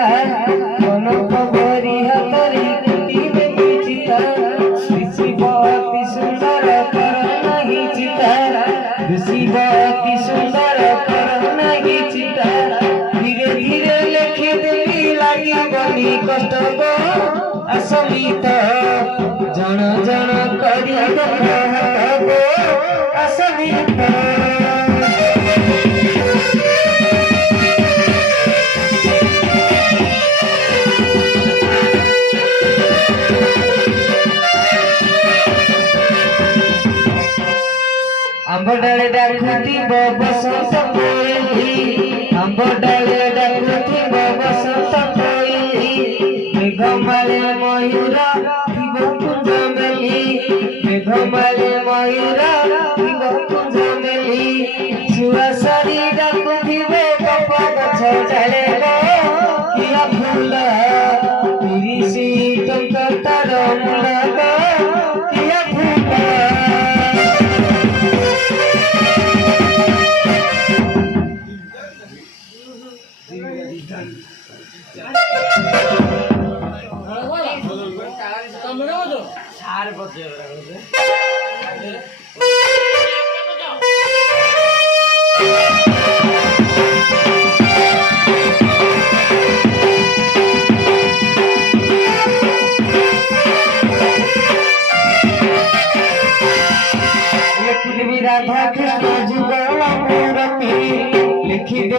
चिता मन खबरी हातरी कुटीबे चिता दिशिब अति सुंदर कर नहीं चिता दिशिब अति सुंदर कर नहीं चिता धीरे धीरे लेखि देली लागी बनी कष्ट गो असमित जन जन करी देख गो असमित आंबडाले डाकुथिब बसंत कोइली आंबडाले डाकुथिब बसंत कोइली मेघमाले मयूर थिब कुंज मेली मेघमाले मयूर थिब कुंज मेली सुवासरी डाकुथिब कप गछ डाले किया फूल तिरिसी टंका तार मूल किया फूल सार बजे